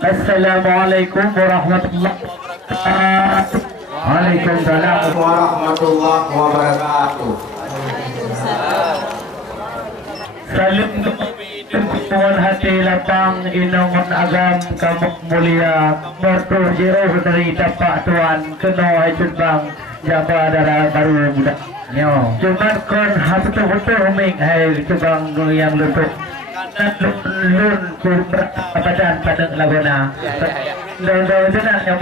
Assalamualaikum warahmatullahi wabarakatuh. Waalaikumsalam warahmatullahi wabarakatuh. Salim Tuhan hati lapang inongon agam kamuk mulia Mertu jiro dari tapak tuan keno hajud bang Jaba darah baru muda Cuman kon hatu-hatu huming hai cubang yang lutut Lun kurang apadan pada laguna Daun-daun senang yang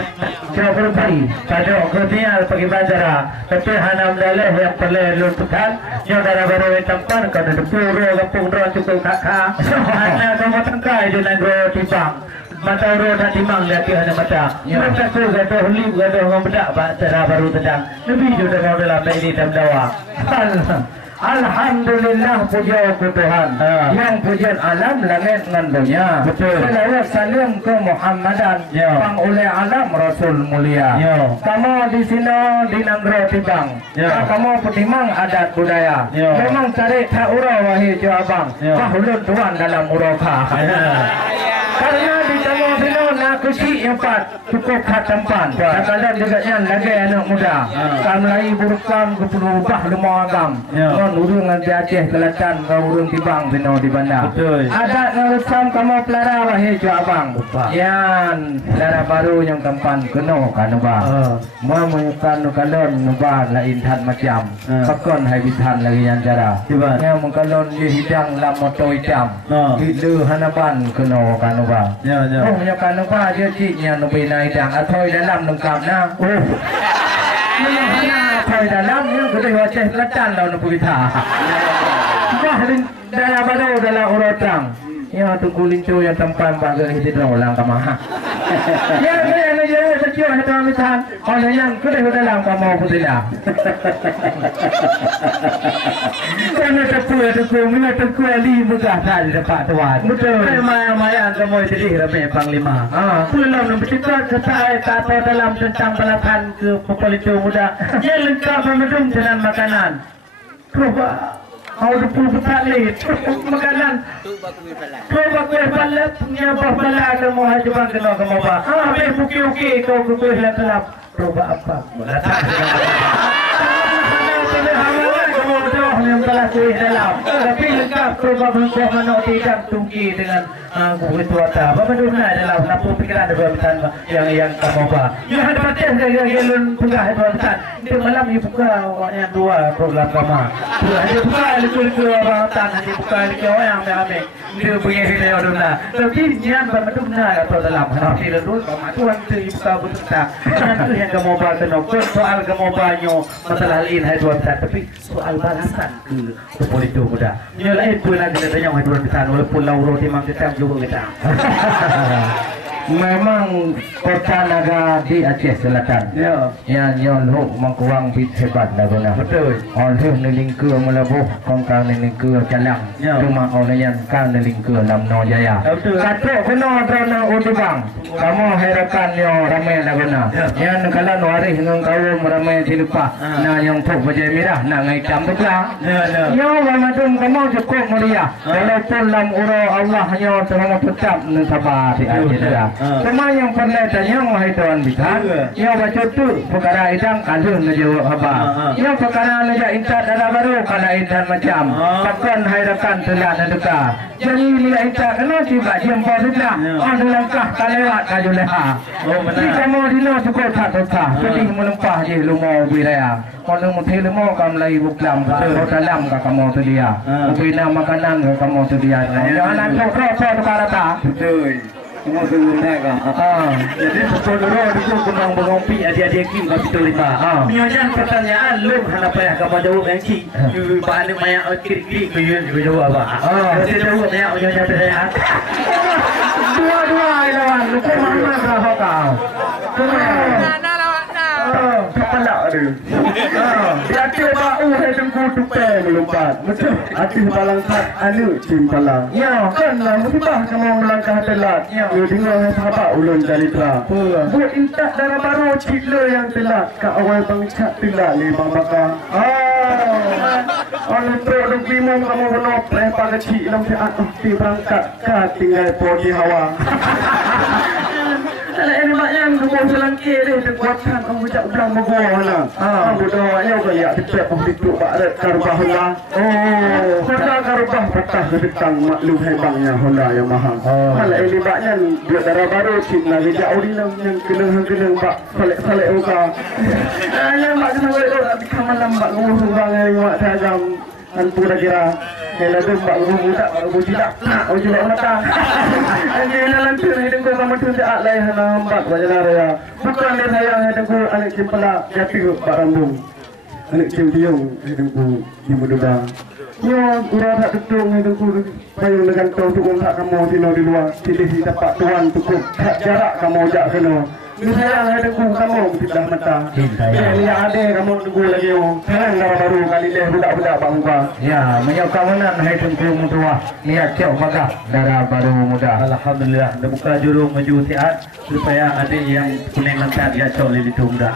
coba berpari pada oknumnya pergi bandara tapi hanam dalih yang perlu lututan yang darah baru yang tempat kau ada pura kampung doang cukup kakak hanya kamu tangkai di negara Tipang mata uro dan timang lihat dia hanya mata mereka tu kata huli kata orang bedak darah baru tendang lebih juga kau dalam ini dan dawa Alhamdulillah puja ke Tuhan yang pujian alam langit dan dunia. Betul. Salawat salam ke Muhammadan pang oleh alam Rasul mulia. Kamu di sini di negara Tipang. Kamu petimang adat budaya. Memang cari tak urau wahai abang. Bahulun Tuhan dalam uraka. Karena di tengah sini nak kecil yang pat cukup kat tempat. Kadang dekatnya lagi anak muda. Kamlai burukan keperubah lemah agam. Urung nanti Aceh Kelantan kau urung Tipang sini di bandar. Adat ngeresam kamu pelara wahai abang. Yan pelara baru yang tempat keno kan ubah. Memukan kalon ubah lain tan macam. Pakon hai bitan lagi yang cara. Yang mengkalon di hidang lam motor hitam. Itu hanapan keno kan ubah. Oh menyakan ubah dia ciknya nubina hidang atoi dalam lengkap na. Atoi dalam yang kedua Aceh Kelantan lawan Puvita. Dah dalam baru dalam urutang. Ya tu kulincu yang tempat bagi kita orang kamaha. Ya ya sejauh itu mitan. Kalau yang kedua dalam kamu Puvita. Karena tepu mina tepu ali muka tadi dapat tuan. Betul. Maya kamu jadi ramai panglima. Pulau nombor 3 setai kata dalam tentang balapan ke populitu muda. Yang lengkap memedung dengan makanan. Coba mau 20 petali makanan. Coba kue palat nyapa pala kamu hajubang kena kamu apa? Buki kau kue gelap. Coba apa? Yang telah kuih dalam tapi lengkap program untuk menok tidak tungki dengan kuih tuata apa dunia dalam lampu pikiran dua pesan yang kamu apa yang ada paten saya gelun buka dua pesan itu malam ini buka yang dua program kamu dia buka itu orang tan nanti buka itu yang ramai dia punya video dunia tapi yang berdunia atau dalam nanti dulu kamu tuan itu buka betul tak itu yang kamu apa tenok soal kamu banyak masalah lain hai dua pesan tapi soal balasan ke politik muda. Nyalain pun lagi katanya orang turun besar walaupun lauro timang tetap juga kita. Memang kota naga di Aceh Selatan. Ya nyolok mengkuang bit hebat lah benar. Betul. Oleh nelingke melabuh kongkang nelingke calang. Cuma oleh yang kang nelingke Lamno Jaya. Kata kena drona udibang. Kamu herakan yo ramai lah benar. Yang kalau nuari dengan kau ramai dilupa. Nah yang tok bajai merah nak ngai tam betul. Yo Ramadan kamu cukup mulia. Walaupun lam uro Allah yo terang tetap nan sabar di Aceh. Semua yang pernah tanya wahai tuan bitan, yang baca tu perkara idang kalun menjawab haba. Yang perkara naja intat darah baru kana intan macam. Takkan hairakan telah nedeka. Jadi nilai intat kena tiba jumpa sudah. On langkah kalewat kaju leha. Jika mau dino cukup tak tetap. Jadi menempah je lumau wiraya. Kalau mesti lumau kamu lagi buklam. Kalau dalam kamu tu dia. Bina makanan kamu tu dia. Jangan sok rata. Betul. Semua seluruhnya kan. Jadi sepuluh itu kembang berompi adik-adik kim kapitol 5. Menyajikan pertanyaan lu kenapa ya kamu jawab yang ki? Bahan banyak kiri-kiri kau jawab apa? Saya jawab ya menyajikan pertanyaan. Dua-dua lawan. Lupa mana kau? Kepala ada. Hati bau hai tengku tupai melompat. Betul. Hati balangkat anu cimpalang. Ya, kan musibah kamu melangkah telat. Yo dengar apa ulun dalitra. Buat intak darah baru cikle yang telat. Ka awal bangcat telat ni bang bakar. Oleh produk bimong kamu menop lepas kecil dalam saat berangkat ka tinggal podi hawa. buatan orang bijak belang megah lah. Budak ayah ke ya tetap hidup barat karubah Honda. Honda karubah patah ke tentang maklum hebangnya Honda yang mahal. Malah ini baknya buat darah baru cina bijak urinam yang keleng bak salek uka. Ayah bak kena balik orang dikaman lambak ngurus bangai mak tajam antu dah kira. Kalau tu bak budak budak nak mata. Ini lantur hidung ko sama tu tak lai hana bak bajaran raya. Bukan dia saya hidung ko anak cipala jatuh bak rambung. Anak cium hidung ko di muda. Yo, urang tak tutung hidung ko payung dengan tau tu tak kamu tino di luar. Pilih dapat tuan cukup tak jarak kamu jak kena. Ini saya hidung ko kamu tidak mata. Ini ada kamu tunggu lagi yo. Jangan darah baru kali leh budak-budak bang muka. Ya, menyokamanan hidung ko mutua. Niat cok magah darah baru muda. Alhamdulillah, dah buka jurung menuju tiat supaya ada yang kuning lantar dia cok lili tu muda.